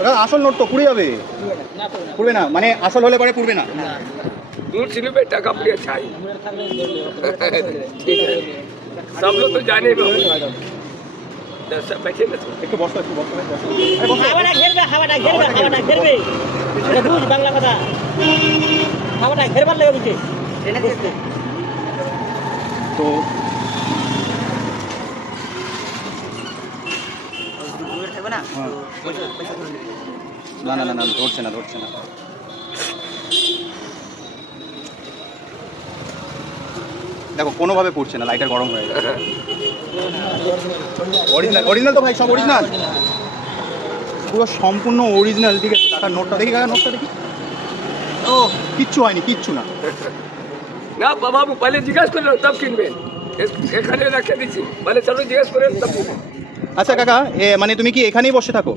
ওটা আসল নোট তো পুড়ে যাবে। পুড়বে না মানে আসল হলে পরে পুড়বে না। नोट स्लिप पे टका पूरे चाहिए सब लोग तो जाने बैठे ना একটু বসো একটু বসো ভাই, বসো। হাওয়াটা ঘেরবে, হাওয়াটা ঘেরবে, হাওয়াটা ঘেরবে। এটা বুঝ বাংলা কথা। হাওয়াটা ঘেরবার লাগে বুঝছে। তো হ্যাঁ। না না না না ধরছে না ধরছে না। দেখো কোনোভাবে পড়ছে না, লাইটার গরম হয়ে গেছে। অরিজিনাল অরিজিনাল তো ভাই, সব অরিজিনাল, পুরো সম্পূর্ণ অরিজিনাল। ঠিক আছে, টাকার নোটটা দেখি, কাকার নোটটা দেখি। ও কিচ্ছু হয়নি, কিচ্ছু না। না বাবা पहले জিজ্ঞেস করলো তব কিনবে এখানে রেখে দিছি বলে চলো জিজ্ঞেস করে তব কিনবে আচ্ছা কাকা, মানে তুমি কি এখানেই বসে থাকো?